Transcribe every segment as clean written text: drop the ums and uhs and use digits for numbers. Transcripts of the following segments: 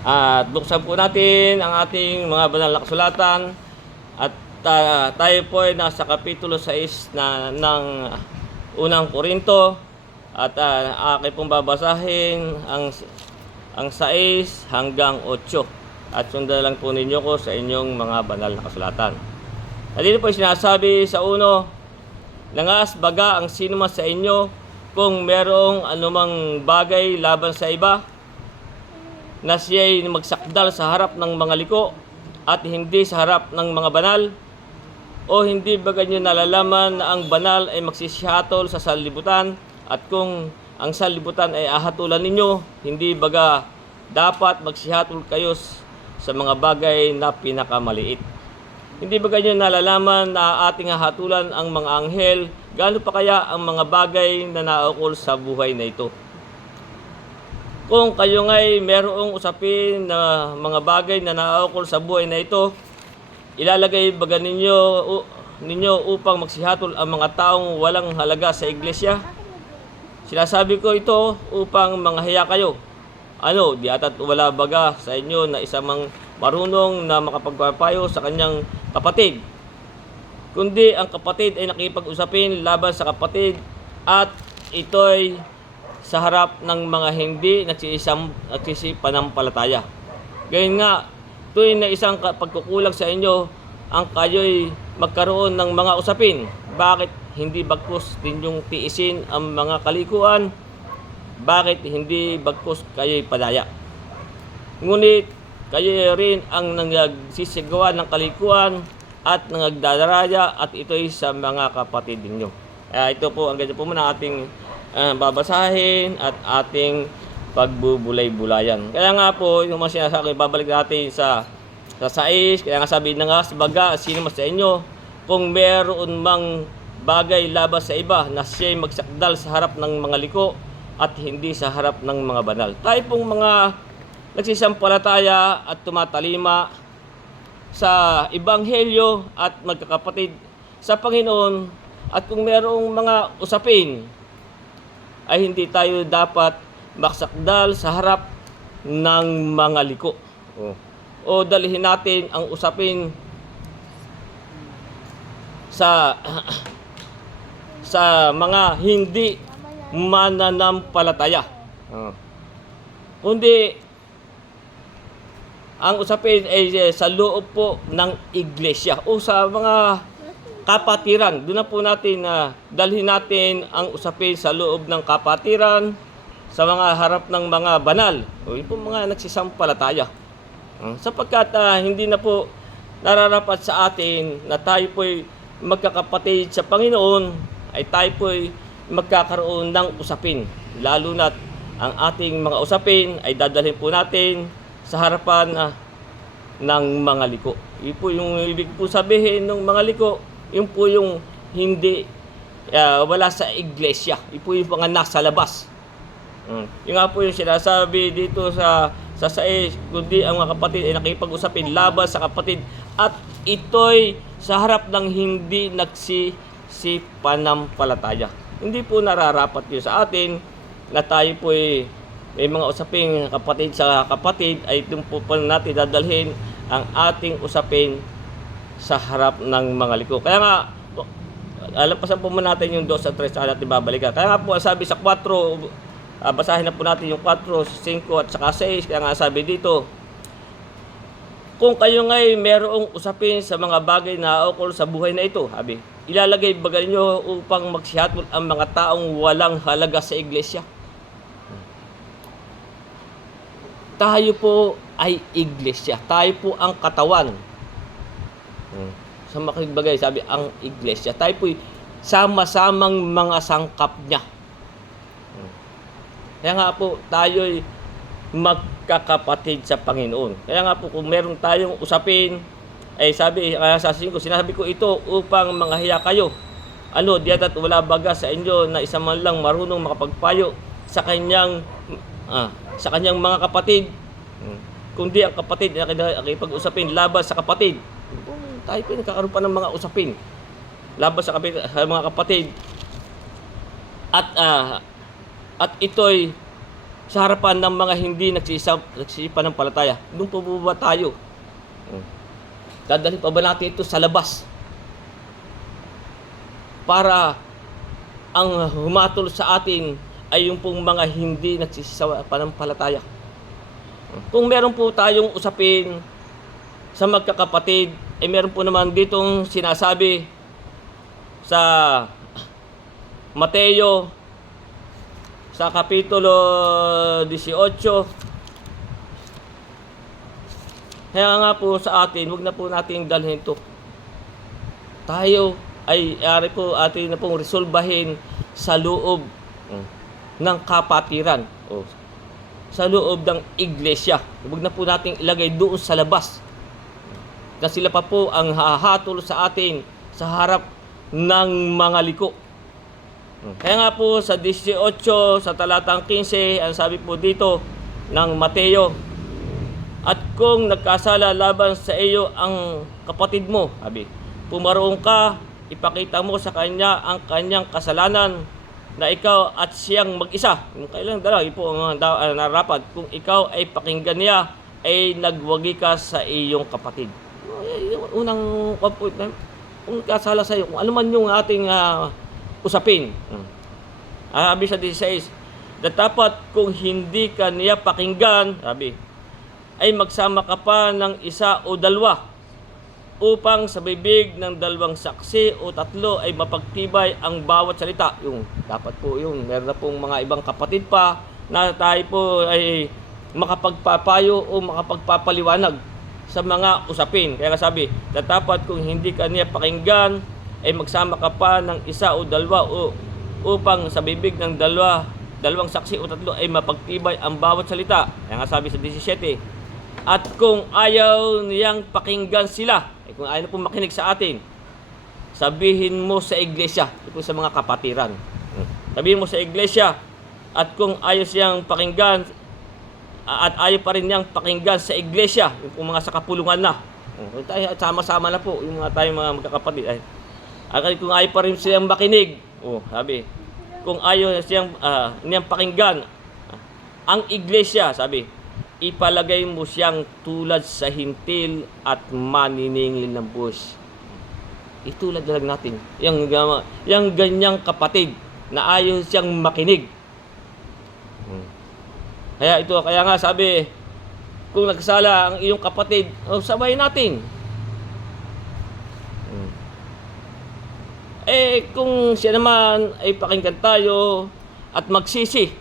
At buksan po natin ang ating mga banal na kasulatan at tayo po ay nasa Kapitulo 6 ng unang Korinto at aking pong babasahin ang 6 hanggang 8 at sundan lang po ninyo ko sa inyong mga banal na kasulatan. At dito po sinasabi sa uno, langas baga ang sino man sa inyo kung merong anumang bagay laban sa iba, na siya'y magsakdal sa harap ng mga liko at hindi sa harap ng mga banal? O hindi ba ganyo nalalaman na ang banal ay magsisihatol sa sanlibutan, at kung ang sanlibutan ay ahatulan ninyo, hindi baga dapat magsihatol kayo sa mga bagay na pinakamaliit? Hindi ba ganyo nalalaman na ating hahatulan ang mga anghel? Gaano pa kaya ang mga bagay na naukol sa buhay na ito? Kung kayo nga'y merong usapin na mga bagay na naukol sa buhay na ito, ilalagay ba ninyo upang magsihatol ang mga taong walang halaga sa iglesia? Sinasabi ko ito upang manghiya kayo. Ano, di ata't wala baga sa inyo na isa mang marunong na makapagpapayo sa kanyang kapatid? Kundi ang kapatid ay nakipag-usapin laban sa kapatid at ito'y sa harap ng mga hindi nagsisipanampalataya. Gayun nga, tuwing na isang pagkukulang sa inyo, ang kayo'y magkaroon ng mga usapin. Bakit hindi bagkus ninyong tiisin ang mga kalikuan? Bakit hindi bagkus kayo'y padaya? Ngunit kayo rin ang nagsisigawan ng kalikuan at nagdadaraya, at ito'y sa mga kapatid ninyo. Ito po ang ganyan po muna ating babasahin at ating pagbubulay-bulayan. Kaya nga po, yung mga sinasabi, babalik natin sa 6. Kaya nga sabi na nga, baga sino mas sa inyo kung meron mang bagay laban sa iba, na siya'y magsakdal sa harap ng mga liko at hindi sa harap ng mga banal. Tayo pong mga nagsisampalataya at tumatalima sa Ebanghelyo at magkakapatid sa Panginoon, at kung merong mga usapin, ay hindi tayo dapat maksakdal sa harap ng mga liko. O dalhin natin ang usapin sa mga hindi mananampalataya. Kundi ang usapin ay sa loob po ng iglesia o sa mga kapatiran. Doon na po natin dalhin natin ang usapin sa loob ng kapatiran, sa mga harap ng mga banal, o yung po mga nagsisampalataya. Sapagkat hindi na po nararapat sa atin na tayo po'y magkakapatid sa Panginoon, ay tayo po'y magkakaroon ng usapin. Lalo na't ang ating mga usapin ay dadalhin po natin sa harapan ng mga liko. Yun po yung ibig po sabihin ng mga liko. Yun po yung hindi wala sa iglesia. Yun po yung mga nasa labas. Yung nga po yung sinasabi dito sa 6, kundi ang mga kapatid ay nakipag-usapin laban sa kapatid, at ito'y sa harap ng hindi nagsisipanampalataya. Hindi po nararapat yun sa atin na tayo po may mga usaping kapatid sa kapatid, ay doon po natin dadalhin ang ating usapin sa harap ng mga liko. Kaya nga, alampasan po muna natin yung 2 at 3 sa natin babalikan. Kaya nga po, sabi sa 4, basahin na po natin yung 4, 5 at saka 6. Kaya nga sabi dito, kung kayo nga'y merong usapin sa mga bagay na ukol sa buhay na ito, sabi, ilalagay ba nyo upang magsihatol ang mga taong walang halaga sa iglesia? Tayo po ay iglesia. Tayo po ang katawan. Sa makibagay, sabi ang iglesia. Tayo po'y sama-samang mga sangkap niya. Kaya nga po, tayo'y magkakapatid sa Panginoon. Kaya nga po, kung meron tayong usapin, ay sabi, sa 5, sinasabi ko ito upang manghiya kayo. Ano, diya't at wala baga sa inyo na isa man lang marunong makapagpayo sa kanyang mga kapatid. Kundi ang kapatid ay nakipag-usapin laban sa kapatid. Tayo po nagkakaroon pa ng mga usapin laban sa mga kapatid. At ito'y sa harapan ng mga hindi nagsisipanampalataya. Doon po ba tayo? Dadalhin pa ba natin ito sa labas? Para ang humatol sa atin ay yung pong mga hindi nagsisipanampalataya. Kung meron po tayong usapin sa magkakapatid, ay meron po naman ditong sinasabi sa Mateo sa kapitulo 18. Kaya nga po sa atin, huwag na po nating dalhin ito. Tayo ay ari po atin na pong resolbahin sa loob ng kapatiran o sa loob ng iglesia. Huwag na po nating ilagay doon sa labas na sila pa po ang hahatol sa atin sa harap ng mga liko. Kaya nga po sa 18, sa talatang 15, ang sabi po dito ng Mateo, at kung nagkasala laban sa iyo ang kapatid mo, sabi, pumaroon ka, ipakita mo sa kanya ang kanyang kasalanan na ikaw at siyang mag-isa. Yung kailang dalawa, po ang narapat. Kung ikaw ay pakinggan niya, ay nagwagi ka sa iyong kapatid. Unang point na, kung kasala sa iyo, kung ano man yung ating usapin. Sabi sa 16, dapat kung hindi ka niya pakinggan, sabi, ay magsama ka pa ng isa o dalawa upang sa bibig ng dalawang saksi o tatlo ay mapagtibay ang bawat salita. Yung dapat po yun, meron na pong mga ibang kapatid pa na tayo po ay makapagpapayo o makapagpapaliwanag sa mga usapin. Kaya sabi, dapat kung hindi ka niya pakinggan, ay magsama ka pa ng isa o dalawa upang sa bibig ng dalawang saksi o tatlo ay mapagtibay ang bawat salita. Kaya nga sabi sa 17, at kung ayaw niyang pakinggan sila, kung ayaw na pong makinig sa atin, sabihin mo sa iglesia, ito sa mga kapatiran. Sabihin mo sa iglesia, at kung ayaw siyang pakinggan, at ayaw pa rin niyang pakinggan sa iglesia, yung mga sa kapulungan na. Tayo, sama-sama na po, yung mga tayong mga magkakapatid. Kung ayaw pa rin siyang makinig, sabi, kung ayaw niyang pakinggan ang iglesia, sabi, ipalagay mo siyang tulad sa hintil at maniningil ng buwis. Itulad na lang natin yung ganyang kapatid na ayaw siyang makinig. Kaya nga sabi, kung nagsala ang iyong kapatid, sabay natin. Kung siya naman ay pakinggan tayo at magsisi,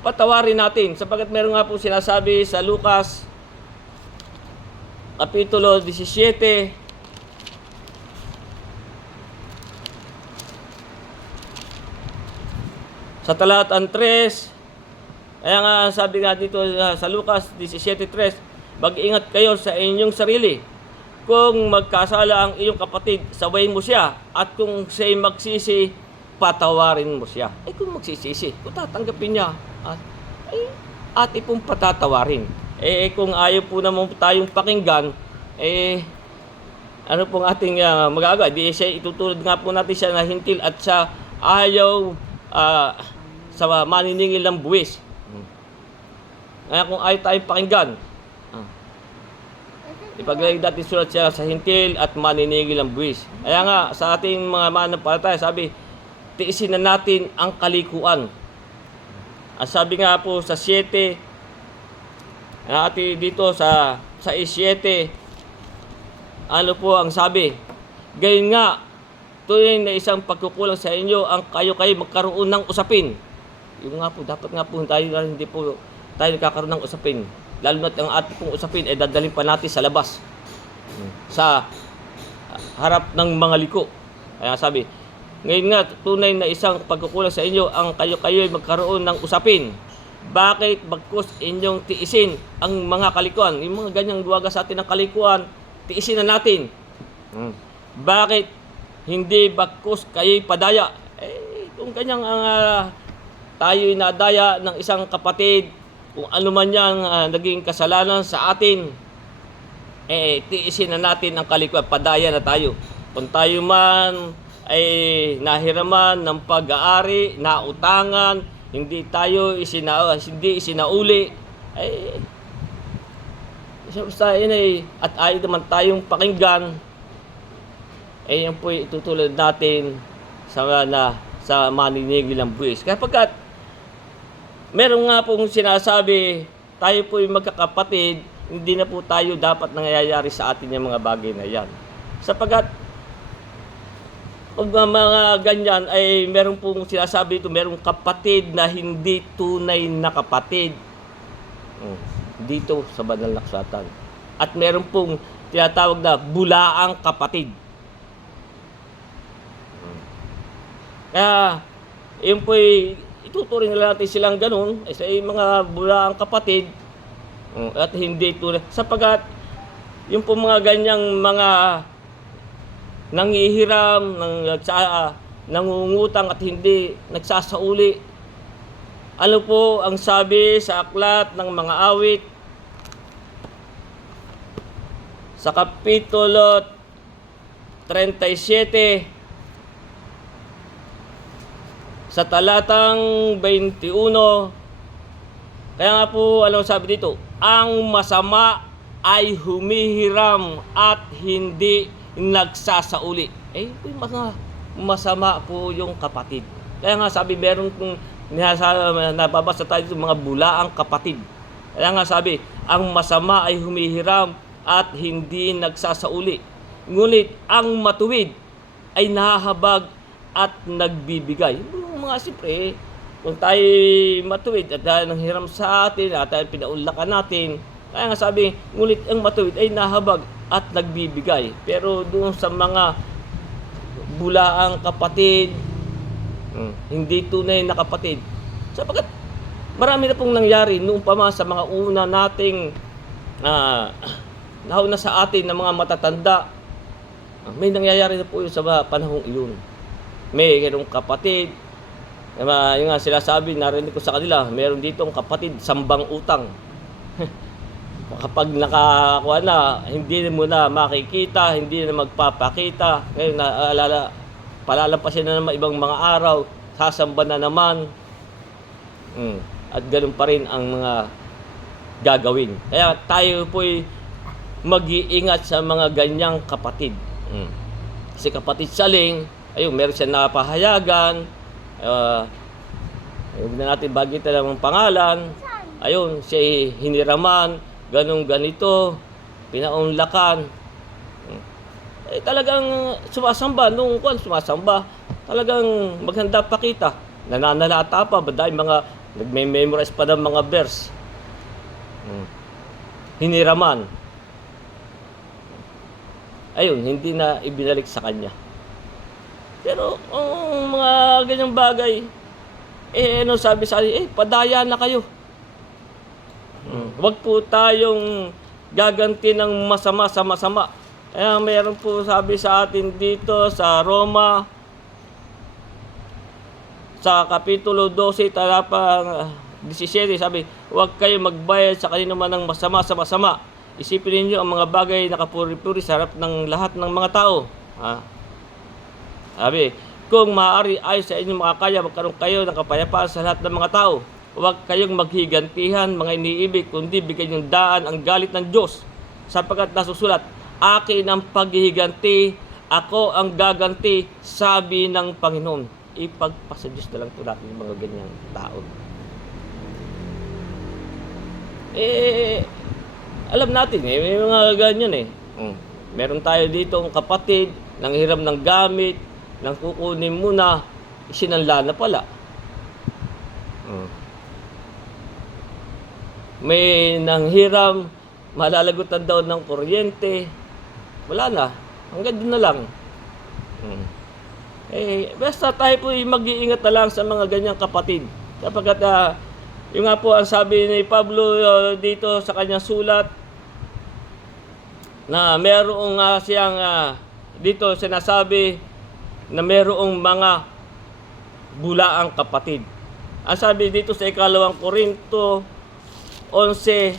patawarin natin. Sapagkat meron nga po sinasabi sa Lucas, kapitulo 17, sa talatang 3, kaya nga sabi nga dito sa Lucas 17:3, mag-ingat kayo sa inyong sarili. Kung magkasala ang iyong kapatid, sabayin mo siya. At kung siya'y magsisi, patawarin mo siya. Kung magsisisi, kung tatanggapin niya, ati pong patatawarin. Kung ayaw po naman tayong pakinggan, ano pong ating magagawa? Di siya, itutulad nga po natin siya na hintil at siya ayaw sa maniningil ng buwis. Kaya kung ayaw tayong pakinggan, ipaglagay natin sulat siya sa hintil at maniningil ang buwis. Kaya nga, sa ating mga manampalataya, sabi, tiisin na natin ang kalikuan. At sabi nga po sa 7, dito sa 7, ano po ang sabi? Gayon nga, tunay na isang pagkukulang sa inyo ang kayo magkaroon ng usapin. Yung nga po, dapat nga po tayo hindi po tayo nagkakaroon ng usapin. Lalo na't ang ating pong usapin ay dadalhin pa natin sa labas. Sa harap ng mga liko. Kaya sabi, ngayon nga, tunay na isang pagkukulang sa inyo ang kayo ay magkaroon ng usapin. Bakit bagkus inyong tiisin ang mga kalikuan? Yung mga ganyang duwaga sa atin ng kalikuan, tiisin na natin. Bakit hindi bagkus kayo'y padaya? Kung ganyang tayo'y nadaya ng isang kapatid, kung ano man yang naging kasalanan sa atin, tiisin na natin ang kalikuan, padaya na tayo. Kung tayo man ay nahiraman ng pag-aari, nautangan, hindi tayo hindi isinauli, ay sa yun ay, at ayaw naman tayong pakinggan, ay yan po itutulad natin sa maninigil ng buwis. Kaya pagkat meron nga pong sinasabi, tayo po yung magkakapatid, hindi na po tayo dapat nangyayari sa atin yung mga bagay na yan. Sapagkat kung mga ganyan ay meron pong sinasabi ito, merong kapatid na hindi tunay na kapatid dito sa banal na kasulatan. At meron pong tinatawag na bulaang kapatid. Kaya yun po'y ituturing na natin silang ganun sa mga bulaang kapatid at hindi tunay. Sapagat yung po mga ganyang mga nanghihiram, nangungutang at hindi nagsasauli. Ano po ang sabi sa aklat ng mga awit sa Kapitulo 37 sa talatang 21, kaya nga po, ano sabi dito? Ang masama ay humihiram at hindi nagsasauli. Masama po yung kapatid. Kaya nga sabi, meron kong nababasa tayo dito, mga bulaang kapatid. Kaya nga sabi, ang masama ay humihiram at hindi nagsasauli. Ngunit ang matuwid ay nahahabag at nagbibigay. Yung mga siyempre, kung tayo matuwid at dahil nanghiram sa atin at dahil pinaunlakan natin, kaya nga sabi, ngunit ang matuwid ay nahabag at nagbibigay. Pero doon sa mga bulaang kapatid, hindi tunay na kapatid, sapagkat marami na pong nangyari noong pa sa mga una nating nauna sa atin ng mga matatanda. May nangyayari na po yun sa panahong iyon. May ganong kapatid, yung nga sila sabi, narinig ko sa kanila, meron dito ang kapatid, sambang utang. Kapag nakakuha na, hindi mo na makikita, hindi na magpapakita. Ngayon, palalampasin na naman ibang mga araw, sasamba na naman. At ganun pa rin ang mga gagawin. Kaya tayo po'y mag-iingat sa mga ganyang kapatid. Kasi kapatid saling, ayun, meron siya napahayagan, huwag na natin bagitan ng pangalan, ayun, siya hiniraman, ganun ganito, pinaunlakan. Talagang sumasamba, sumasamba, talagang maghanda pa kita, nananalata pa, dahil mga, nagme-memorize pa ng mga verse. Hiniraman. Ayun, hindi na ibinalik sa kanya. Pero ang mga ganyang bagay, ano sabi sa akin, padaya na kayo. Huwag po tayong gaganti ng masama sa masama. Kaya mayroon po sabi sa atin dito sa Roma, sa Kapitulo 12, talata 17, sabi, huwag kayo magbayad sa kanino man ng masama sa masama. Isipin ninyo ang mga bagay na kapuri-puri sa harap ng lahat ng mga tao. Sabi, kung maaari ay sa inyong makakaya, magkaroon kayo ng kapayapaan sa lahat ng mga tao. Huwag kayong maghigantihan, mga iniibig, kundi bigyan yung daan ang galit ng Diyos. Sapagkat nasusulat, akin ang paghihiganti, ako ang gaganti, sabi ng Panginoon. Ipagpasa Diyos na lang po natin yung mga ganyang tao. Alam natin, may mga ganyan Meron tayo dito ang kapatid, nanghiram ng gamit, nang kukunin mo na, isinanla na pala. May nanghiram, malalagutan daw ng kuryente, wala na, hanggang doon na lang. Basta tayo po mag-iingat na lang sa mga ganyang kapatid. Kapag yung nga po ang sabi ni Pablo dito sa kanyang sulat, na merong siyang dito sinasabi na merong mga bulaang kapatid. Ang sabi dito sa 2 Korinto 11,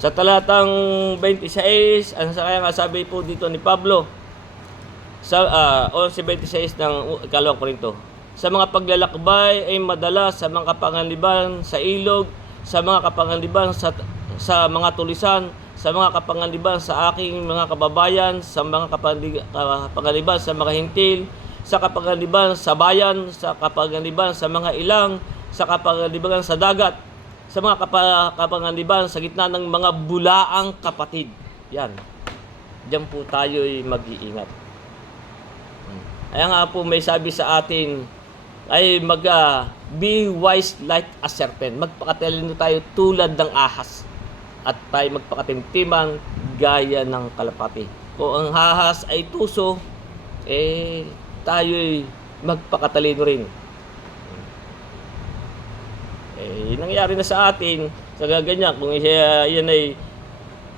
Sa talatang 26, ano sa kaya nga sabi po dito ni Pablo, sa 11:26 ng ikalawang Korinto, sa mga paglalakbay ay madalas sa mga kapanganiban sa ilog, sa mga kapanganiban sa mga tulisan, sa mga kapanganiban sa aking mga kababayan, sa mga kapanganiban sa mga hintil, sa kapanganiban sa bayan, sa kapanganiban sa mga ilang, sa kapanganiban sa dagat, sa mga kapanganiban sa gitna ng mga bulaang kapatid. Yan. Diyan po tayo'y mag-iingat. Kaya nga po may sabi sa atin ay be wise like a serpent. Magpakatalino tayo tulad ng ahas. At tayo magpakatimtimang gaya ng kalapati. Kung ang ahas ay tuso, tayo'y magpakatalino rin. Nangyari na sa atin sa ganyan kung yan ay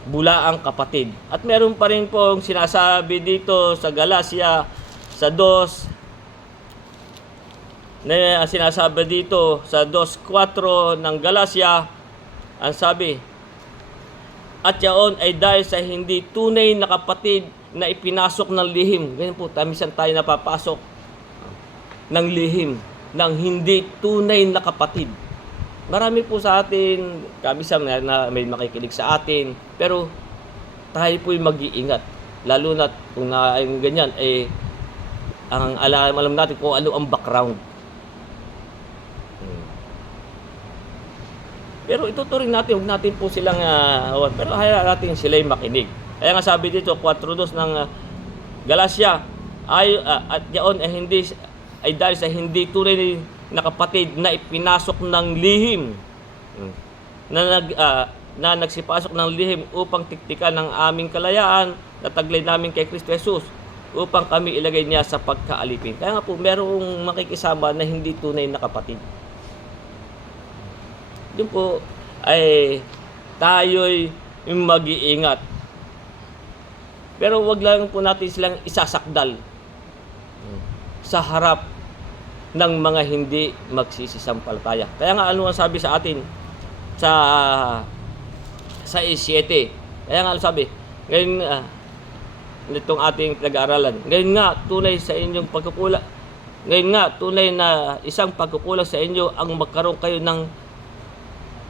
bulaang kapatid. At meron pa rin pong sinasabi dito sa Galacia sa 2 na sinasabi dito sa 2:4 ng Galacia, ang sabi, at yaon ay dahil sa hindi tunay na kapatid na ipinasok ng lihim. Ganyan po, tamisan tayo napapasok ng lihim ng hindi tunay na kapatid. Marami po sa atin, kabisam na may makikinig sa atin, pero tayo po'y mag-iingat. Lalo na kung ganyan, ang alam natin kung ano ang background. Pero ituturing natin, huwag natin po silang, pero hayaan natin sila'y makinig. Kaya nga sabi dito, 4:2 ng Galacia, at yaon ay dahil sa hindi tunay na kapatid na ipinasok ng lihim, na nagsipasok ng lihim upang tiktikan ng aming kalayaan na taglay namin kay Kristo Jesus, upang kami ilagay niya sa pagkaalipin. Kaya nga po, merong makikisama na hindi tunay na kapatid. Yun po ay tayo'y mag-iingat. Pero wag lang po natin silang isasakdal sa harap ng mga hindi magsisisampalataya. Kaya nga ano ang sabi sa atin sa 7. Kaya nga sabi, ngayon nitong ating pinag-aaralan, ngayon nga tunay sa inyong pagkukulang, ngayon nga tunay na isang pagkukulang sa inyo ang magkaroon kayo ng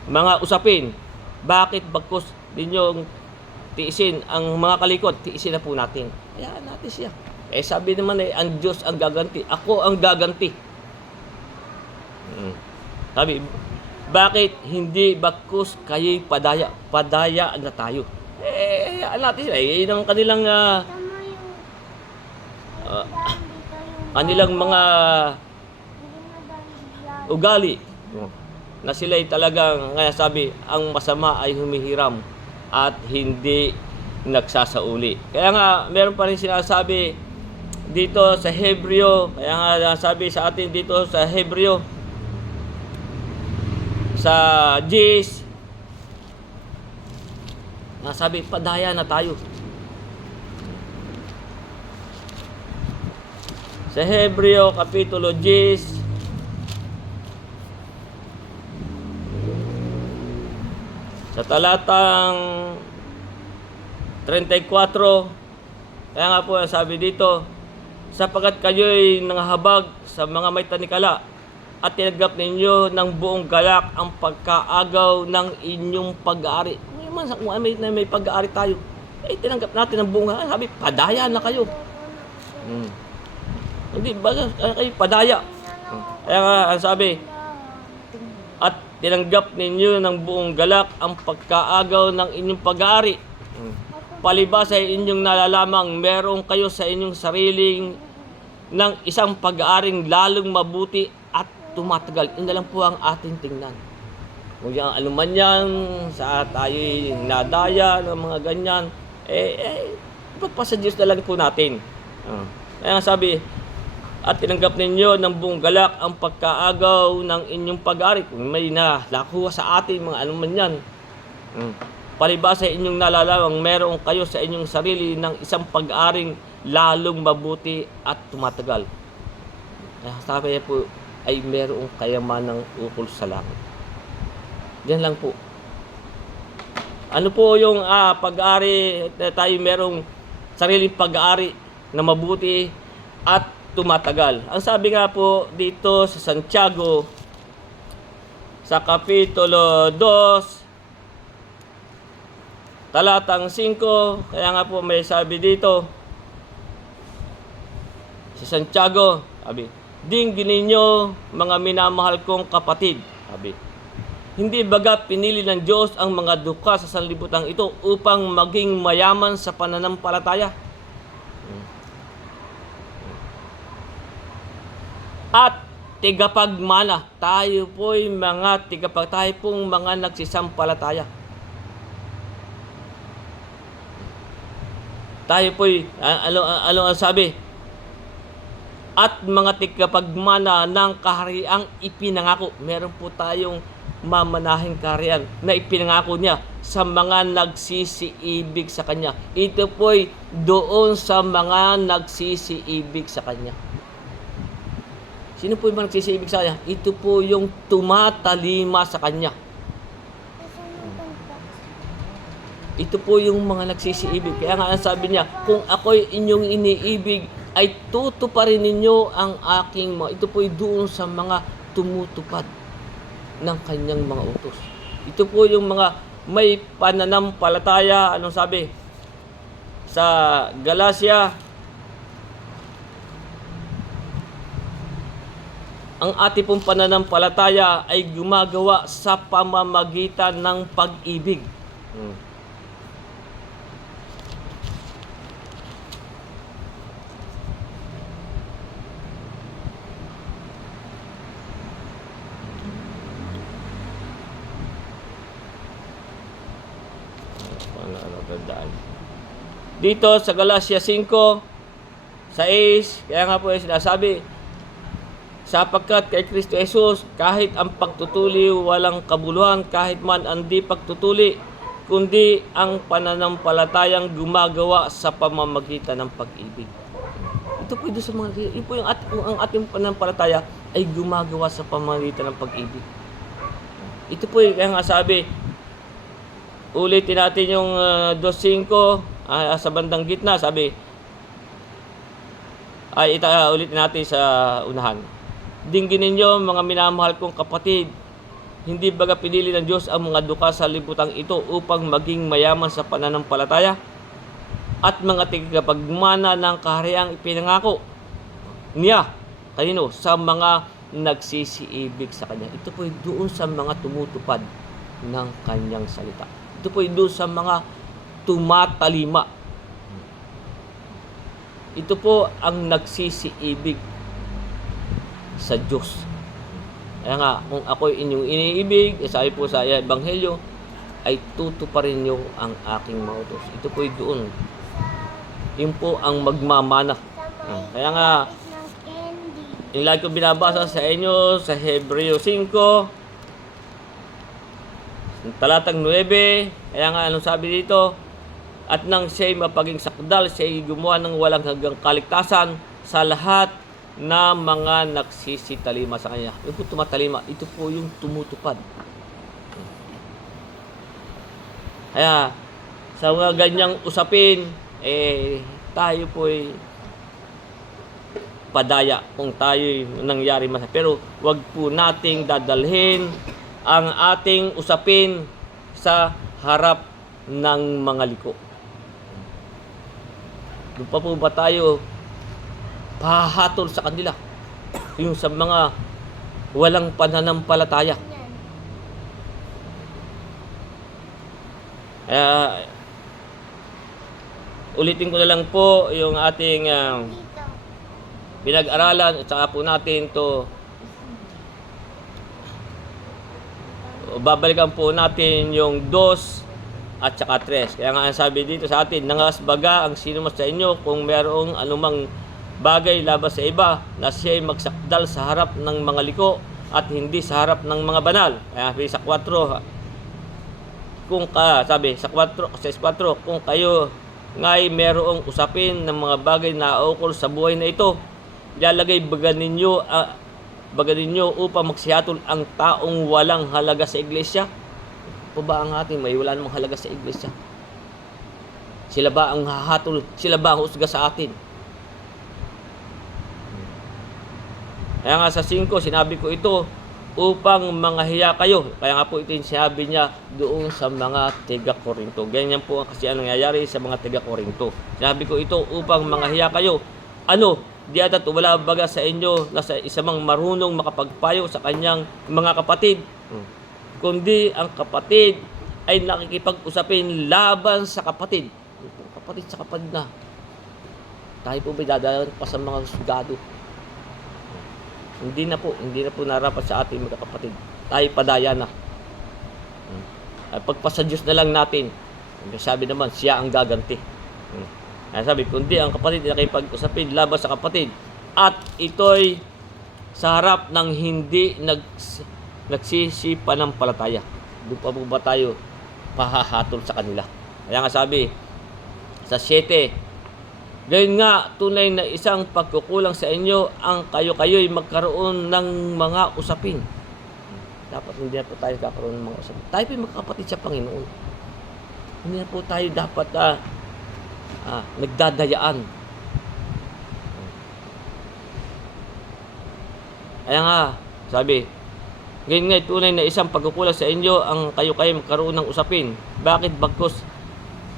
mga usapin. Bakit bagkus ninyong tiisin ang mga kalikot? Tiisin na po natin. Hayaan natin siya. Sabi naman ang Diyos ang gaganti. Ako ang gaganti. Sabi, bakit hindi bagkus kayo'y padaya? Padaya na tayo. Hayaan natin sila. Yun ang kanilang mga ugali. Na sila'y talagang, kaya sabi, ang masama ay humihiram at hindi nagsasauli. Kaya nga, meron pa rin sinasabi dito sa Hebreo, kaya nga sabi sa atin dito sa Hebreo, sa 10, sabi, padaya na tayo. Sa Hebreo, Kapitulo 10, sa talatang 34, kaya nga po sabi dito, sapagkat kayo'y nanghabag sa mga may tanikala at tinanggap ninyo ng buong galak ang pagkaagaw ng inyong pag-aari. Kung may pag-aari tayo, tinanggap natin ng buong galak. Sabi, padaya na kayo. Hindi ba kayo padaya? Kaya nga sabi, at tinanggap ninyo ng buong galak ang pagkaagaw ng inyong pag-aari. Palibas ay inyong nalalamang meron kayo sa inyong sariling ng isang pag-aaring lalong mabuti at tumatagal. Yun na lang po ang ating tingnan. Kung yan, ano man yan, sa tayo'y nadaya ng mga ganyan, ipagpasa Diyos na lang po natin. Kaya sabi, at tinanggap ninyo ng buong galak ang pagkaagaw ng inyong pag-aari. Kung may nakuha sa atin, mga ano man yan. Palibas sa inyong nalalamang meron kayo sa inyong sarili ng isang pag-aaring lalong mabuti at tumatagal. Sabi po, ay merong kayamanang ukol sa langit. Yan lang po. Ano po yung pag-aari, tayo merong sariling pag-aari na mabuti at tumatagal. Ang sabi nga po dito sa Santiago, sa Kapitulo 2, talatang 5, kaya nga po may sabi dito, sa Santiago, sabi, dinggin ninyo mga minamahal kong kapatid, sabi, hindi baga pinili ng Diyos ang mga dukha sa sanlibutan ito upang maging mayaman sa pananampalataya? At tigapagmana, tayo po'y tayo pong mga nagsisampalataya. Tayo po'y, ano ang sabi? At mga tigapagmana ng kahariang ipinangako. Meron po tayong mamanahing kaharian na ipinangako niya sa mga nagsisiibig sa Kanya. Ito po'y doon sa mga nagsisiibig sa Kanya. Sino po yung mga nagsisiibig sa Kanya? Ito po yung tumatalima sa Kanya. Ito po yung mga nagsisiibig. Kaya nga sabi niya, kung ako'y inyong iniibig, ay tutuparin ninyo ang aking mga. Ito po'y doon sa mga tumutupad ng Kanyang mga utos. Ito po yung mga may pananampalataya. Anong sabi? Sa Galacia, ang ating pong pananampalataya ay gumagawa sa pamamagitan ng pag-ibig. Dito sa Galacia 5, 6, kaya nga po yung sinasabi, sapagkat kay Kristo Jesus, kahit ang pagtutuli walang kabuluhan, kahit man ang di pagtutuli, kundi ang pananampalatayang gumagawa sa pamamagitan ng pag-ibig. Ito po doon sa mga, ito po yung ang ating pananampalataya ay gumagawa sa pamamagitan ng pag-ibig. Ito po yung, kaya nga sabi, ulitin natin yung 2.5 sa bandang gitna, sabi, ulitin natin sa unahan. Dinggin ninyo mga minamahal kong kapatid, hindi baga pinili ng Diyos ang mga dukha sa libutan ito upang maging mayaman sa pananampalataya at mga tigapagmana ng kahariang ipinangako niya, kanino? Sa mga nagsisiibig sa Kanya. Ito po doon sa mga tumutupad ng Kanyang salita. Ito po doon sa mga tumatalima. Ito po ang nagsisiibig sa Diyos. Kaya nga, kung ako'y inyong iniibig, sabi po sa Ebanghelyo, ay tutuparin niyo ang aking mga utos. Ito po'y doon. Yun po ang magmamana. Kaya nga, yung lagi ko binabasa sa inyo sa Hebreo 5, talatang 9, kaya nga, anong sabi dito? At nang siya'y mapaging sakdal, siya'y gumawa ng walang hanggang kaligtasan sa lahat na mga nagsisitalima sa Kanya. Yung po tumatalima, ito po yung tumutupad. Kaya, sa mga ganyang usapin, tayo po'y padaya kung tayo'y nangyari masama. Pero wag po nating dadalhin ang ating usapin sa harap ng mga liko. Doon pa po ba tayo pahatol sa kanila? Yung sa mga walang pananampalataya. Ulitin ko na lang po yung ating pinag-aralan at saka po natin to babalikan po natin yung 2 at saka 3. Kaya nga ang sabi dito sa atin, nangasbaga ang sino mas sa inyo kung mayroong anumang bagay labas sa iba na siya'y magsakdal sa harap ng mga liko at hindi sa harap ng mga banal. Kaya sa 4, sabi sa 4, kung kayo nga'y mayroong usapin ng mga bagay na ukol sa buhay na ito, ilalagay baga ninyo upang magsihatol ang taong walang halaga sa iglesia. pa ba ang ating may wala namang halaga sa iglesia? Sila ba ang hahatol? Sila ba ang husga sa atin? Kaya nga sa 5, sinabi ko ito upang manghiya kayo. Kaya nga po ito yung sinabi niya doon sa mga taga-Korinto. Ganyan po kasi ang nangyayari sa mga taga-Korinto. Sinabi ko ito upang manghiya kayo. Ano? Di ata wala baga sa inyo na sa isamang marunong makapagpayo sa kanyang mga kapatid. Kundi ang kapatid ay nakikipag-usapin laban sa kapatid. Kapatid sa kapatid na. Tayo po ba dadaan pa sa mga sugado? Hindi na po narapat sa ating mga kapatid. Tayo padaya na. At pagpasa Diyos na lang natin. Sabi naman, siya ang gaganti. Kaya sabi, kundi ang kapatid ay nakipag-usapin laban sa kapatid. At ito'y sa harap ng hindi nagsisipanampalataya. Doon pa po ba tayo pahahatol sa kanila? Kaya nga sabi, sa 7, gayon nga, tunay na isang pagkukulang sa inyo ang kayo-kayo'y magkaroon ng mga usapin. Dapat hindi na po tayo kakaroon ng mga usapin. Tayo po yung magkakapatid sa Panginoon. Hindi na po tayo dapat nagdadayaan. Kaya nga, sabi, gayon nga, tunay na isang pagkukulang sa inyo ang kayo-kayo'y magkaroon ng usapin. Bakit bagkus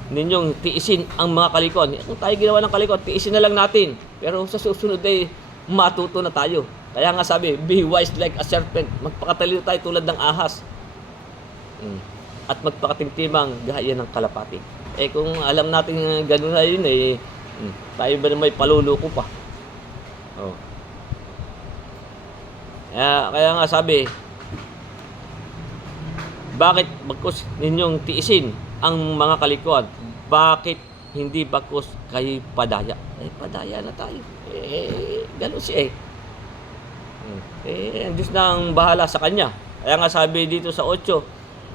ninyong tiisin ang mga kalikuan? Kung tayo ginawa ng kalikuan, tiisin na lang natin. Pero sa susunod ay matuto na tayo. Kaya nga sabi, be wise like a serpent. Magpakatalino tayo tulad ng ahas. At magpakatimtimang gaya ng kalapati. Kung alam natin gano'n na yun, tayo ba na may paluluko pa? Kaya nga sabi, bakit bagkus ninyong tiisin ang mga kalikuan? Bakit hindi bagkus kayo padaya? Padaya na tayo. Gano'n siya ang Diyos na ang bahala sa kanya. Kaya nga sabi dito sa 8,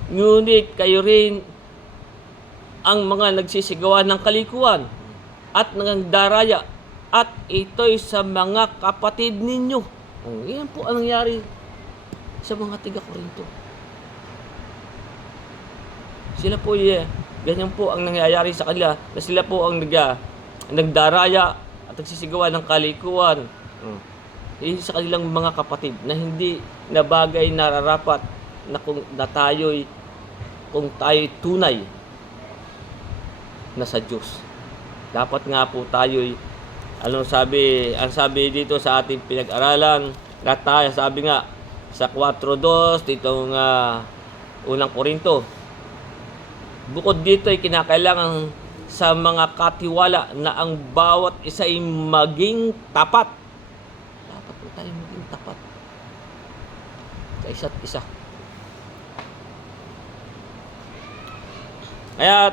ngunit kayo rin ang mga nagsisigawan ng kalikuan at nangdaraya, at ito'y sa mga kapatid ninyo. Yan po ang nangyari sa mga taga-Korinto. Sila po, ganyan po ang nangyayari sa kanila, na sila po ang nagdaraya at nagsisigawan ng kalikuan sa kanilang mga kapatid, na hindi na bagay nararapat na kung tayo'y tunay na sa Diyos. Dapat nga po tayo'y ang sabi dito sa ating pinag-aralan, sabi nga sa 4:2 ditong unang Korinto, bukod dito ay kinakailangan sa mga katiwala na ang bawat isa ay maging tapat. Dapat po tayo maging tapat sa isa't isa. Kaya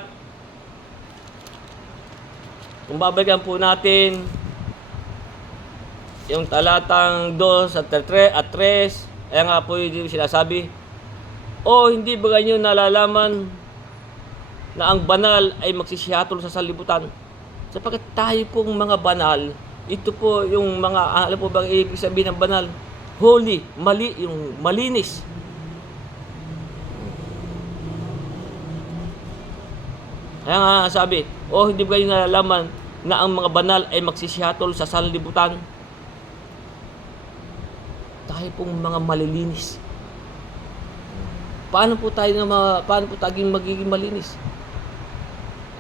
kung babalikan po natin yung talatang 2 at 3, kaya nga po yung sinasabi, hindi ba ganyo nalalaman na ang banal ay magsisihatol sa sanlibutan? Sapagkat tayo pong mga banal, ito po yung mga, alam po bang ibig sabihin ng banal? Holy, yung malinis. Kaya nga sabi, hindi ba kayo nalalaman na ang mga banal ay magsisihatol sa sanlibutan? Tayo pong mga malilinis. Paano po tayo magiging malinis?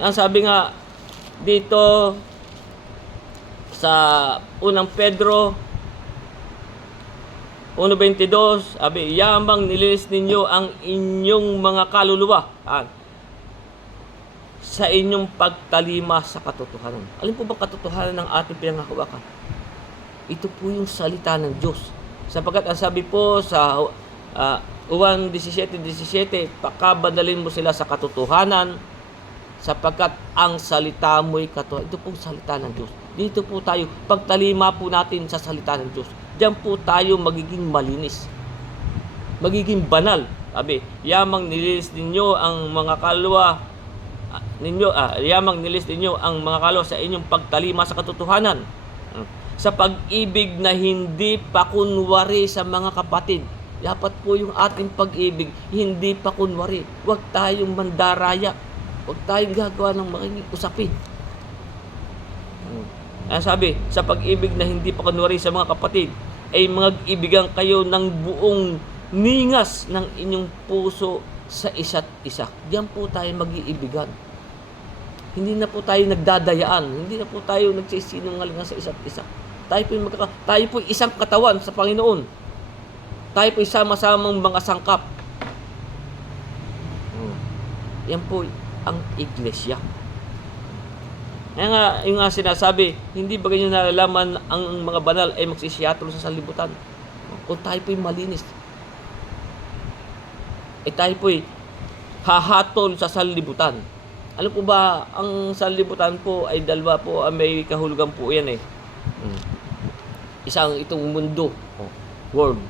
Ang sabi nga dito sa unang Pedro 1:22, sabi, yamang nilinis ninyo ang inyong mga kaluluwa sa inyong pagtalima sa katotohanan. Alin po bang katotohanan ng ating pinanghahawakan? Ito po yung salita ng Diyos. Sapagkat ang sabi po sa Juan 17:17, pakabandalin mo sila sa katotohanan, sapagkat ang salita mo'y katotohanan. Ito pong salita ng Diyos. Dito po tayo, pagtalima po natin sa salita ng Diyos, diyan po tayo magiging malinis, magiging banal. Sabi, yamang nilinis ninyo ang mga kaluluwa yamang nilis ninyo ang mga kaluluwa sa inyong pagtalima sa katotohanan, sa pag-ibig na hindi pakunwari sa mga kapatid. Dapat po yung ating pag-ibig, hindi pa kunwari. Huwag tayong mandaraya. Huwag tayong gagawa ng mga usapin. Kaya sabi, sa pag-ibig na hindi pa kunwari sa mga kapatid, ay mag-ibigan kayo ng buong ningas ng inyong puso sa isa't isa. Diyan po tayo mag-iibigan. Hindi na po tayo nagdadayaan. Hindi na po tayo nagsisinungalingan sa isa't isa. Tayo po isang katawan sa Panginoon. Tayo po sama-samang mga sangkap. Yan po ang iglesia. Kaya nga, yung nga sinasabi, hindi ba ganyan nalalaman ang mga banal ay magsisiyatol sa sanlibutan? Kung tayo po'y malinis, tayo po'y hahatol sa sanlibutan. Alam po ba, ang sanlibutan po ay dalawa po, may kahulugan po yan eh. Isang itong mundo, world.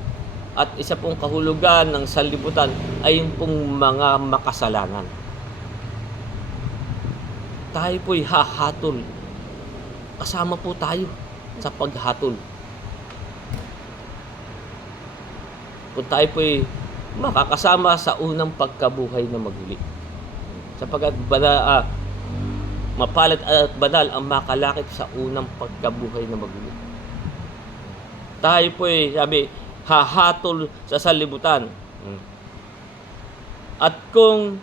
At isa pong kahulugan ng sanlibutan ay yung pong mga makasalanan. Tayo po'y hahatol. Kasama po tayo sa paghatol. Kung tayo po'y makakasama sa unang pagkabuhay na maguli. Sapagkat mapalat at banal ang makalakip sa unang pagkabuhay na maguli. Tayo po'y, sabi, hahatol sa sanlibutan. At kung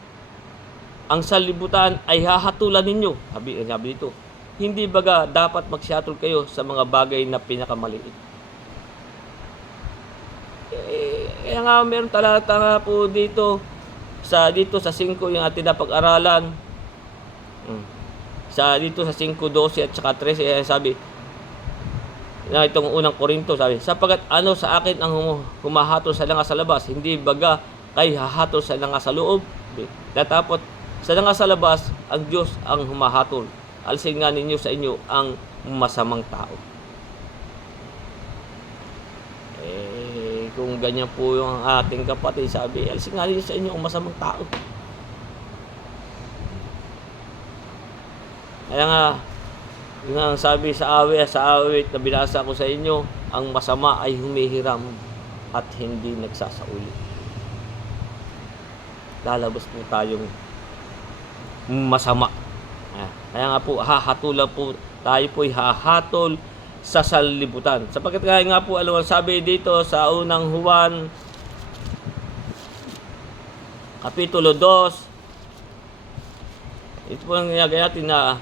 ang sanlibutan ay hahatulan ninyo, sabi dito, hindi baga dapat magsiyatol kayo sa mga bagay na pinakamaliit. Kaya nga meron talata nga po dito sa 5 yung ating napag-aralan. Dito sa 5:12 at saka 13 sabi na itong unang Korinto, sabi, sapagat ano sa akin ang humahatol sa langa sa labas, hindi baga kay hahatol sa langa sa loob. Datapot sa langa sa labas, ang Diyos ang humahatol. Alisin nga ninyo sa inyo ang masamang tao. Kung ganyan po yung ating kapatid, sabi, alisin nga ninyo sa inyo ang masamang tao. Kaya nga, yung ang sabi sa awit na binasa ko sa inyo, ang masama ay humihiram at hindi nagsasauli. Lalabas po tayong masama. Kaya nga po, hahatulan po, tayo po'y hahatol sa sanlibutan. Sapagkat kaya nga po, alam mo, sabi dito sa unang Juan, Kapitulo 2, ito po ang ginagaya natin na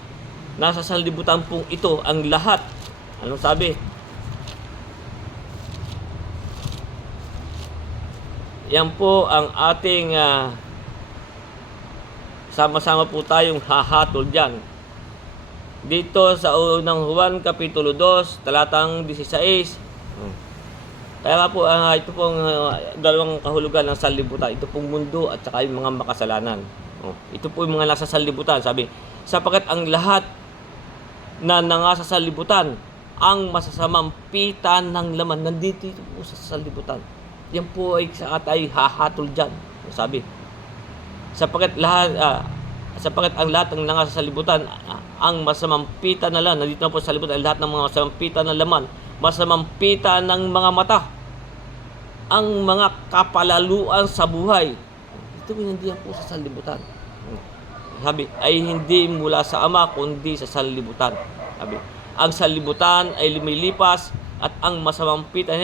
nasa sanlibutan pong ito ang lahat. Anong sabi? Yan po ang ating sama-sama po tayong hahatol dyan. Dito sa unang Juan, Kapitulo 2, talatang 16. Kaya nga po, ito pong dalawang kahulugan ng sanlibutan. Ito pong mundo at saka yung mga makasalanan. Ito po yung mga nasa sanlibutan. Sabi, sapagat ang lahat na nangasa sa sanlibutan, ang masasamang pita ng laman, nandito ito po sa sanlibutan. Yan po ay saka tayo hahatol dyan. Sabi, sapagat ang lahat ng nangasa sa sanlibutan, ang masamang pita na laman, nandito na po sa sanlibutan, lahat ng mga masamang pita ng laman, masamang pita ng mga mata, ang mga kapalaluan sa buhay. Ito pinandiyan po sa sanlibutan. Sabi, ay hindi mula sa Ama, kundi sa sanlibutan. Sabi, ang sanlibutan ay lumilipas at ang masamang pita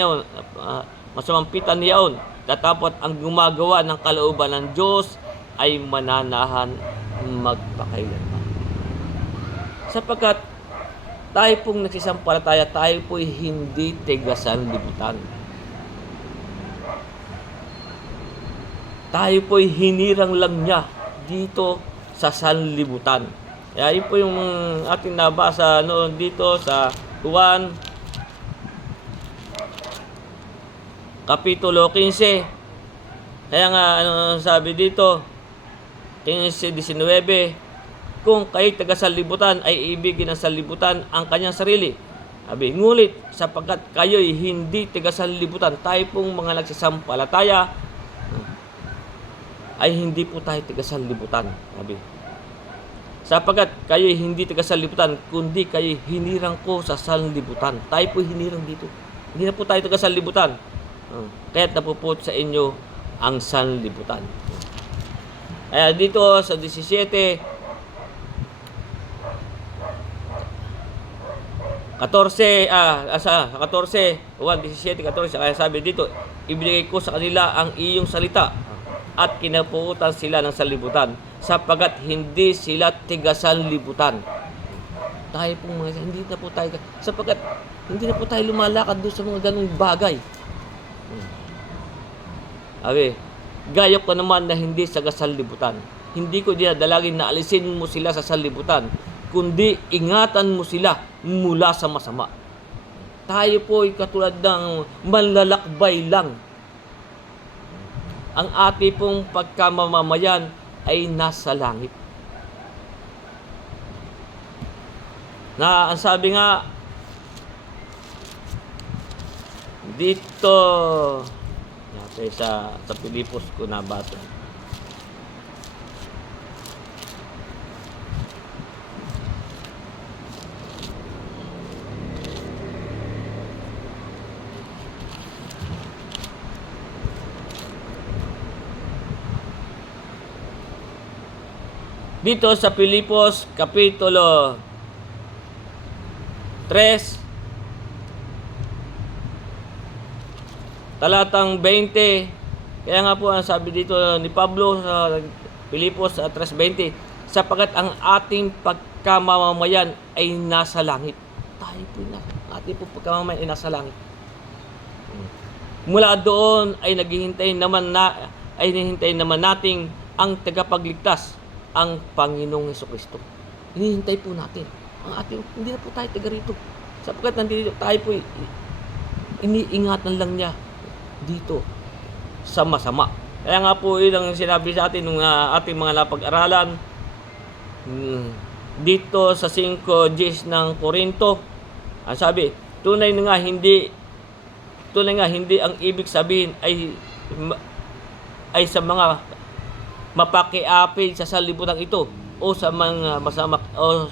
niyaon, tatapot ang gumagawa ng kalooban ng Diyos ay mananahan magpakailanman. Sapagkat tayo pong nagsisampalataya, tayo po'y hindi tiga-sanlibutan. Tayo po'y hinirang lang niya dito sa sanlibutan. Kaya yun po yung ating nabasa noon dito sa Juan Kapitulo 15. Kaya nga, sabi dito, 15:19, kung kayo taga-sanlibutan ay ibigin ng sanlibutan ang kanyang sarili. Sabi, ngulit sapagkat kayo'y hindi taga-sanlibutan, tayo pong mga nagsisampalataya ay hindi po tayo taga-sanlibutan. Sabi, sapagkat kayo'y hindi taga-sanlibutan, kundi kayo'y hinirang ko sa sanlibutan. Tayo po hinirang dito. Hindi na po tayo taga-sanlibutan. Kaya't napuput sa inyo ang sanlibutan. Kaya dito sa 17, 14, sa 14, 17, 14, kaya sabi dito, ibigay ko sa kanila ang iyong salita at kinapuutan sila ng sanlibutan sapagkat hindi sila tigasanlibutan. Tayo pong mga, hindi na po tayo, sapagkat hindi na po tayo lumalakad doon sa mga ganung bagay. Sabi, gayok ko naman na hindi sa sanlibutan. Hindi ko dinadalangin na alisin mo sila sa sanlibutan, kundi ingatan mo sila mula sa masama. Tayo po ay katulad ng manlalakbay lang. Ang ating pong pagkamamamayan ay nasa langit. Na ang sabi nga dito sa Pilipos ko na bata. Dito sa Pilipos Kapitulo 3, talatang 20. Kaya nga po ang sabi dito ni Pablo sa Pilipos 3:20, sapagkat ang ating pagkamamamayan ay nasa langit. Tayo po na, ating pagkamamamayan ay nasa langit. Mula doon ay naghihintay naman nating ang tagapagligtas, ang Panginoong Hesukristo. Hinihintay po natin ang ating, hindi na po tayo taga rito, sapagkat nandito tayo po, iniingatan lang niya dito sa masama. Kaya nga po yun ang sinabi sa atin ng ating mga napag-aralan dito sa 5:10 ng Korinto. Ang sabi, tunay nga hindi ang ibig sabihin ay sa mga mapakiapid sa sanlibutan ito, o sa mga masama, o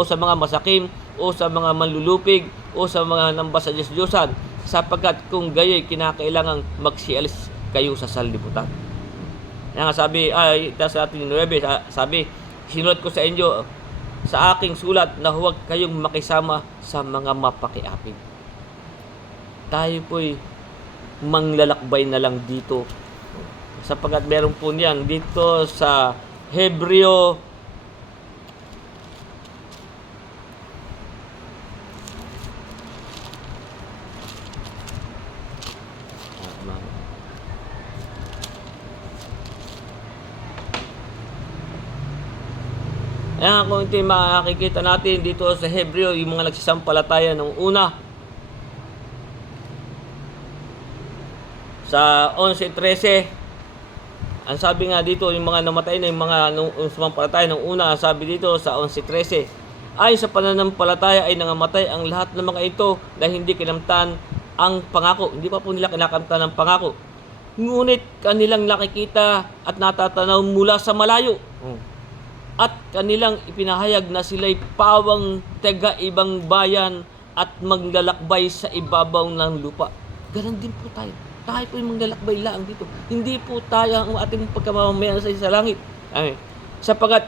sa mga masakim, o sa mga manlulupig, o sa mga namba sa Diyos-Diyosan, sapagkat kung gayo'y kinakailangang magsialis kayo sa sanlibutan. Kaya nga sabi, sa ating 9, sabi, sinulat ko sa inyo sa aking sulat na huwag kayong makisama sa mga mapakiapid. Tayo po'y manglalakbay na lang dito, sapagkat meron po niyan dito sa Hebreo 'Yan kung ito yung makikita natin dito sa Hebreo, yung mga nagsisampalataya nung una. Sa 11:13, ang sabi nga dito, yung mga namatay na yung mga sumampalataya nung una, ang sabi dito sa 11:13, ayon sa pananampalataya ay nangamatay ang lahat ng mga ito na hindi kinamtan ang pangako. Hindi pa po nila kinakamtan ang pangako. Ngunit kanilang nakikita at natatanaw mula sa malayo. At kanilang ipinahayag na sila'y pawang taga-ibang bayan at maglalakbay sa ibabaw ng lupa. Ganon din po tayo. Tayo po yung maglalakbay lang dito. Hindi po tayo ang ating pagkamamayan sa langit. Sapagat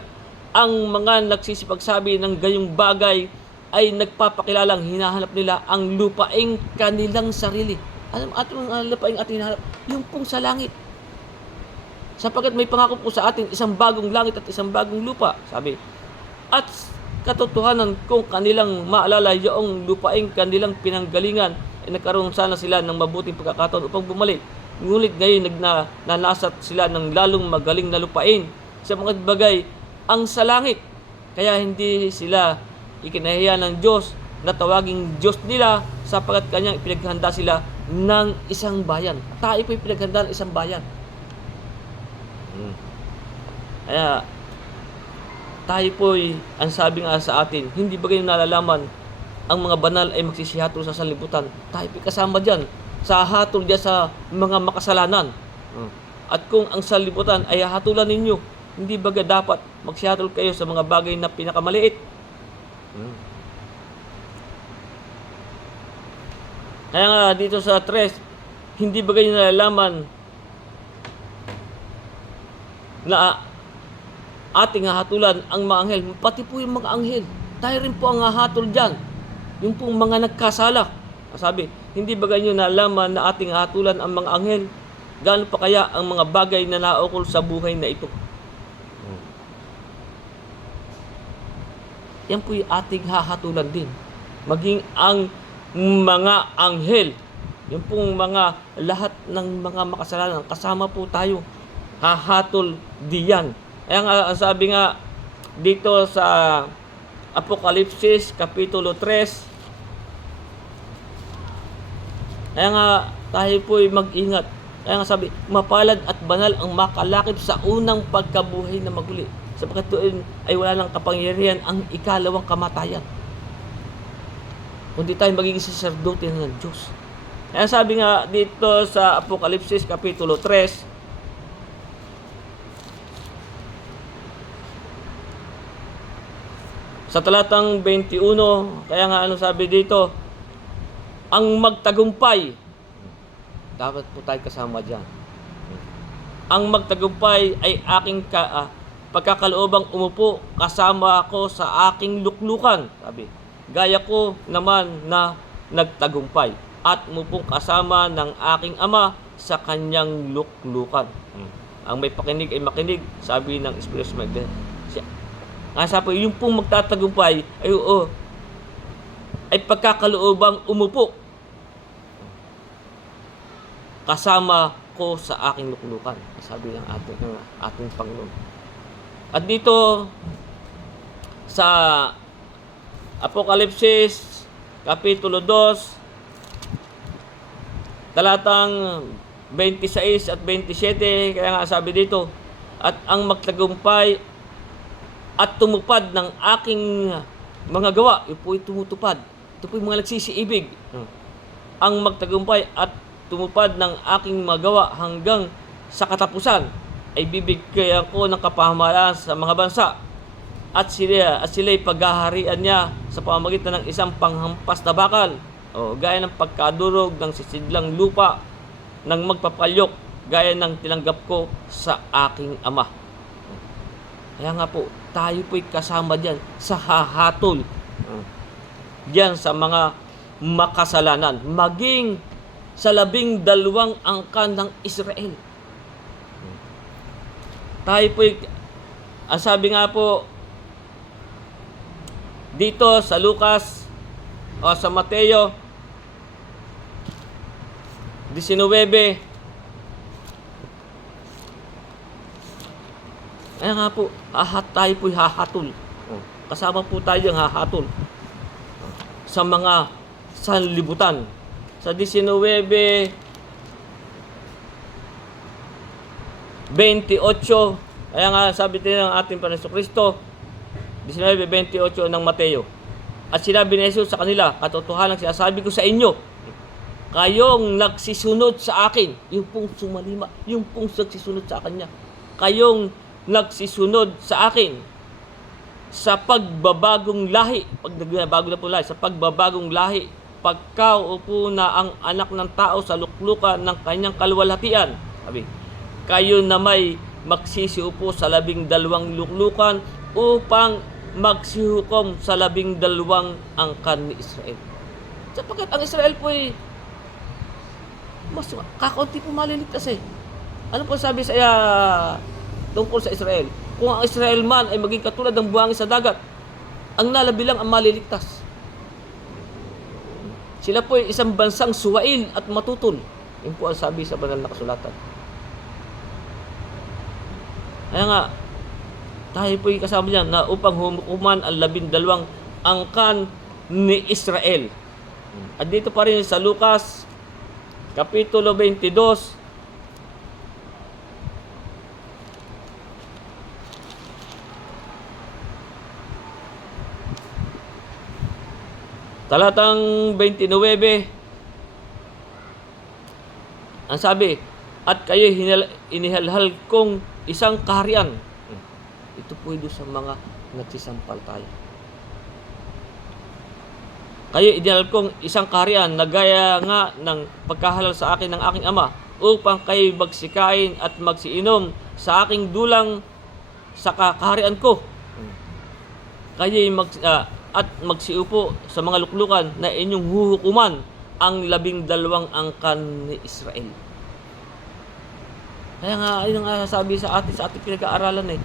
ang mga nagsisipagsabi ng gayong bagay ay nagpapakilalang hinahanap nila ang lupaing kanilang sarili. Alam ating lupaing ating hinahanap? Yung pong sa langit. Sapagkat may pangako po sa atin isang bagong langit at isang bagong lupa, sabi. At katotohanan kung kanilang maalala yung lupaing kanilang pinanggalingan, ay nagkaroon sana sila ng mabuting pagkakataon upang bumalik. Ngunit ngayon nanasat sila ng lalong magaling na lupain sa mga bagay ang sa langit. Kaya hindi sila ikinahiya ng Diyos na tawaging Diyos nila, sapagkat kanyang ipinaghanda sila ng isang bayan. Tayo po ipinaghanda ng isang bayan. Kaya tayo po'y, ang sabi nga sa atin, hindi ba kayo nalalaman ang mga banal ay magsisihatol sa sanlibutan? Tayo po'y kasama dyan, sa hatol dyan sa mga makasalanan. At kung ang sanlibutan ay hatulan ninyo, hindi ba dapat magsihatol kayo sa mga bagay na pinakamaliit? Kaya nga dito sa 3, Hindi ba ganyan nalalaman na ating hahatulan ang mga anghel? Pati po yung mga anghel, tayo rin po ang hahatol dyan. Yung pong mga nagkasala. Sabi, hindi ba ganyan nalalaman na ating hahatulan ang mga anghel? Gaano pa kaya ang mga bagay na naukol sa buhay na ito? Yan po yung ating hahatulan din. Maging ang mga anghel, yung pong mga lahat ng mga makasalanan, kasama po tayo. Hahatol diyan. Kaya nga, ang sabi nga dito sa Apokalipsis, Kapitulo 3, kaya nga tayo po'y mag-ingat. Kaya nga sabi, mapalad at banal ang makalakip sa unang pagkabuhay na maguli. Sapagkat doon ay wala nang kapangyarihan ang ikalawang kamatayan. Kundi tayo magiging saserdote ng Diyos. Kaya sabi nga dito sa Apokalipsis Kapitulo 3, sa talatang 21, kaya nga ano sabi dito, ang magtagumpay, dapat po tayo kasama dyan. Ang magtagumpay ay aking pagkakaloobang umupo kasama ako sa aking luklukan. Sabi, gaya ko naman na nagtagumpay at umupong kasama ng aking ama sa kanyang luklukan. Ang may pakinig ay makinig, sabi ng Espiritu Santo. Sabi, yung pong magtatagumpay ay ay pagkakaloobang umupo kasama ko sa aking luklukan. Sabi ng ating Panginoon. At dito sa Apokalipsis Kapitulo 2, talatang 26 at 27, kaya nga sabi dito, at ang magtagumpay at tumupad ng aking mga gawa, ito po'y tumutupad. Ito po'y mga nagsisiibig. Ang magtagumpay at tumupad ng aking magawa hanggang sa katapusan ay bibigyan ko ng kapahamalan sa mga bansa at sila'y paghaharian niya sa pamamagitan ng isang panghampas na bakal, gaya ng pagkadurog ng sisidlang lupa ng magpapalyok, gaya ng tinanggap ko sa aking ama. Kaya nga po, tayo po'y kasama diyan sa hahatol diyan sa mga makasalanan, maging sa 12 angkan ng Israel. Tayo po'y, ang sabi nga po dito sa Lucas o sa Mateo 19, kaya nga po, tayo po'y hahatol. Kasama po tayo ang hahatol sa mga sanlibutan. Sa 19:28, kaya nga sabi din ng ating Panginoon Kristo, 19:28 ng Mateo. At sinabi ni Jesus sa kanila, katotohanan sinasabi ko sa inyo, kayong nagsisunod sa akin, yung pong sumalima, yung pong nagsisunod sa kanya, kayong nagsisunod sa akin sa pagbabagong lahi, pag nagbabago na po lahi, sa pagbabagong lahi, pagkaupo na ang anak ng tao sa luklukan ng kanyang kaluwalhatian. Sabi, kayo na may magsisiupo sa 12 luklukan upang magsihukom sa 12 angkan ni Israel. Sapagkat ang Israel po ay mas kakaunti po maliligtas eh. Ano po sabi sa tungkol sa Israel? Kung ang Israel man ay maging katulad ng buhangin sa dagat, ang nalabilang ang maliligtas. Sila po ay isang bansang suwail at matutol. Yun po ang sabi sa banal na kasulatan. Kaya nga, tayo po ay kasama dyan na upang humukuman ang 12 angkan ni Israel. At dito pa rin sa Lucas, Kapitulo 22, talatang 29, ang sabi, at kayo inihalhal kong isang kaharian. Ito po doon sa mga nagsisampal tayo. Kayo idinal kong isang kaharian na gaya nga ng pagkahalal sa akin ng aking ama, upang kayo magsikain at magsiinom sa aking dulang sa kaharian ko. Kayo'y at magsiupo sa mga luklukan na inyong huhukuman ang 12 angkan ni Israel. Kaya nga, ayun ang sabi sa ating pinag-aaralan eh.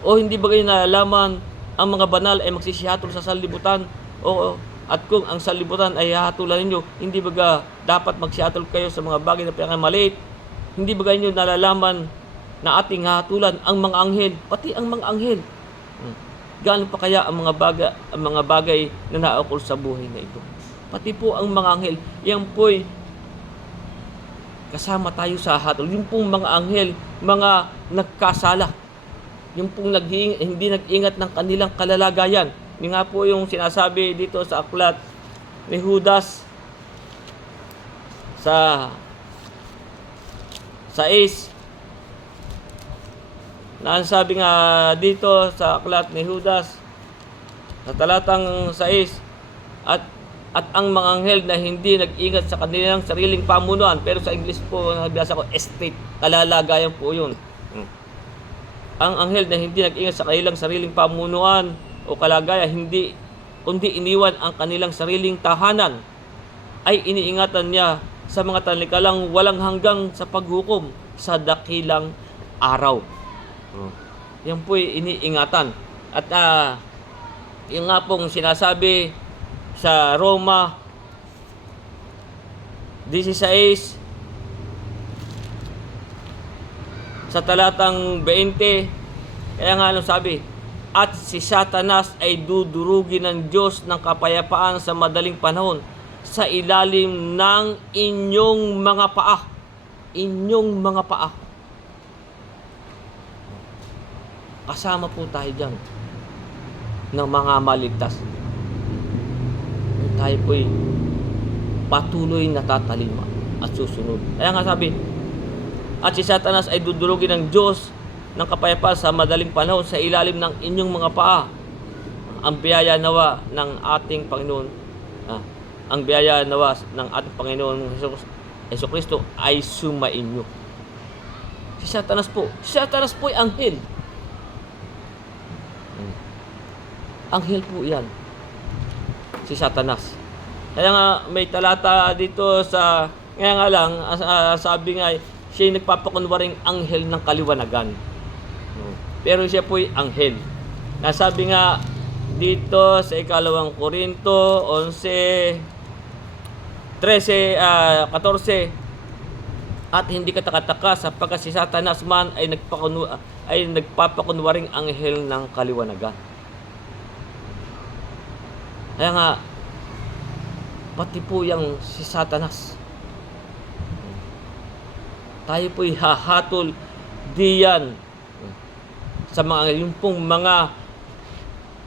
O hindi ba kayo nalalaman ang mga banal ay magsisihatol sa sanlibutan? O at kung ang sanlibutan ay hahatulan ninyo, hindi ba dapat magsihatol kayo sa mga bagay na pinakamaliit? Hindi ba kayo nalalaman na ating hahatulan ang mga anghel, pati ang mga anghel? Gaano pa kaya ang mga bagay na naukol sa buhay na ito? Pati po ang mga anghel, yan po'y kasama tayo sa hatol. Yung pong mga anghel, mga nagkasala. Yung pong hindi nag-ingat ng kanilang kalalagayan. Yung nga po yung sinasabi dito sa aklat ni Judas sa 6. Na ang sabi nga dito sa aklat ni Judas sa talatang 6, at ang mga anghel na hindi nag-ingat sa kanilang sariling pamunuan, pero sa English po nabasa ko estate, kalalagayan po yun. Ang anghel na hindi nag-ingat sa kanilang sariling pamunuan o kalagayan, kundi iniwan ang kanilang sariling tahanan, ay iniingatan niya sa mga talikalang walang hanggang sa paghukom sa dakilang araw. Yan po'y iniingatan. At yung nga pong sinasabi sa Roma 16 sa talatang 20, kaya nga anong sabi? At si Satanas ay dudurugin ng Diyos ng kapayapaan sa madaling panahon sa ilalim ng inyong mga paa. Inyong mga paa. Kasama po tayo dyan ng mga maligtas. Tayo po'y patuloy na tatalima at susunod. Kaya nga sabi, at si Satanas ay dudurugin ng Diyos ng kapayapaan sa madaling panahon sa ilalim ng inyong mga paa. Ang biyaya nawa ng ating Panginoon, ang biyaya nawa ng ating Panginoon Jesucristo ay sumainyo. Si Satanas po ay anghel. Anghel po yan, si Satanas. Kaya nga may talata dito kaya nga lang, sabi nga, siya nagpapakunwaring anghel ng kaliwanagan. Pero siya po'y anghel. Nasabi nga dito sa 2 Korinto 14, at hindi katakataka sapagkat si Satanas man ay nagpapakunwaring anghel ng kaliwanagan. Kaya nga, pati po yung si Satanas, tayo po'y hahatol diyan sa yung pong mga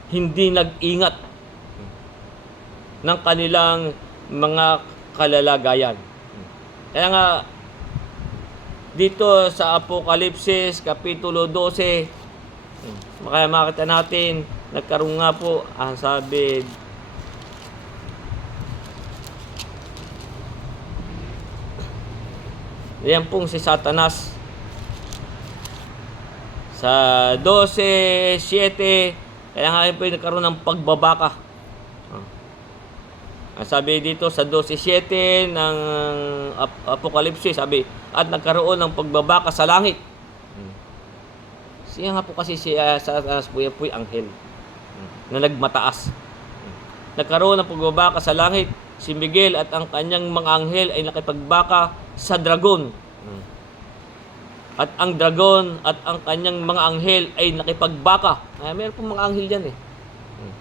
hindi nag-ingat ng kanilang mga kalalagayan. Kaya nga, dito sa Apokalipsis, Kapitulo 12, makita natin, nagkaroon nga po, ang sabi, yan pong si Satanas sa 12:7, kaya nga po nagkaroon ng pagbabaka. Ang sabi dito sa 12:7 ng Apokalipsis, sabi, at nagkaroon ng pagbabaka sa langit. Siya nga po kasi si Satanas po yung anghel na nagmataas. Nagkaroon ng pagbabaka sa langit. Si Miguel at ang kanyang mga anghel ay nakipagbaka sa dragon. At ang dragon at ang kanyang mga anghel ay nakipagbaka. Meron po mga anghel dyan eh.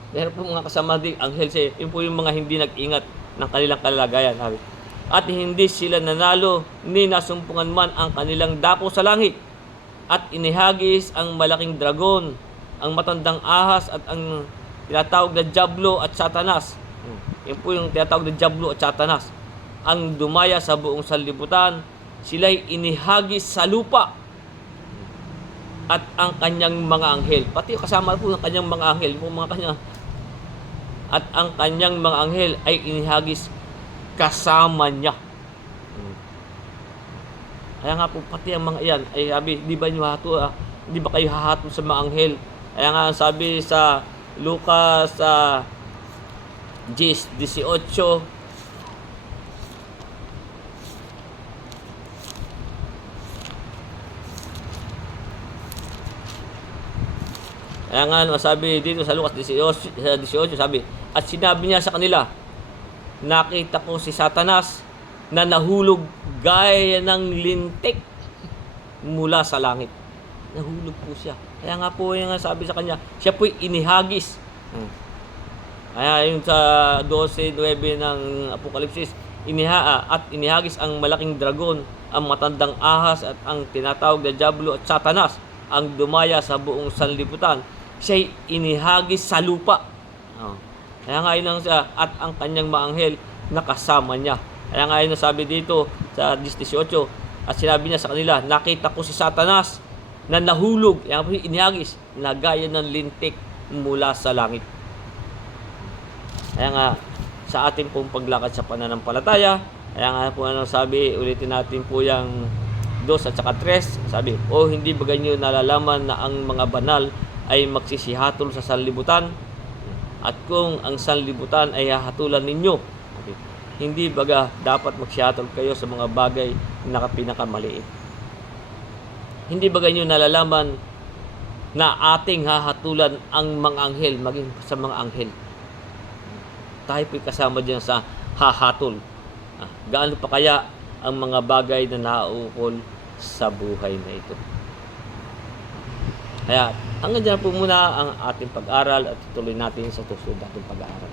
Meron po mga kasama din anghel siya. Yun po yung mga hindi nag-ingat ng kanilang kalalagayan. At hindi sila nanalo ni nasumpungan man ang kanilang dako sa langit. At inihagis ang malaking dragon, ang matandang ahas at ang tinatawag na Diablo at Satanas. Yun po yung tinatawag na Diablo at Satanas. Ang dumaya sa buong sanlibutan, sila'y inihagis sa lupa. At ang kanyang mga anghel, pati kasama po ng kanyang mga anghel, yung mga kanyang at ang kanyang mga anghel ay inihagis kasama niya. Kaya nga po pati ang mga iyan ay sabi, di ba kayo hahatol sa mga anghel? Kaya nga sabi sa Lucas 10:18, kaya nga sabi dito sa Lucas 18, sabi, at sinabi niya sa kanila, nakita ko si Satanas na nahulog gaya ng lintik mula sa langit. Nahulog po siya. Kaya nga po yung sabi sa kanya, siya po'y inihagis. Kaya yung sa 12:9 ng Apokalipsis, inihagis ang malaking dragon, ang matandang ahas at ang tinatawag na Diablo at Satanas, ang dumaya sa buong sanlibutan. Siya'y inihagis sa lupa. Kaya nga yun at ang kanyang mga anghel nakasama niya. Kaya nga yun sabi dito sa 10:18, at sinabi niya sa kanila, nakita ko si Satanas na nahulog, inihagis, na gaya ng lintik mula sa langit. Kaya nga sa ating pong paglakad sa pananampalataya, kaya nga po sabi, ulitin natin po yung 2 at saka 3, sabi, hindi ba ganyo nalalaman na ang mga banal ay magsisihatol sa sanlibutan? At kung ang sanlibutan ay hahatulan ninyo, hindi baga dapat magsihatol kayo sa mga bagay na pinakamaliit? Hindi ba ganyo nalalaman na ating hahatulan ang mga anghel, maging sa mga anghel? Tayo po'y kasama dyan sa hahatol. Gaano pa kaya ang mga bagay na nauukol sa buhay na ito? Kaya hanggang dyan po muna ang ating pag-aral at tuloy natin sa susunod nating pag-aaral.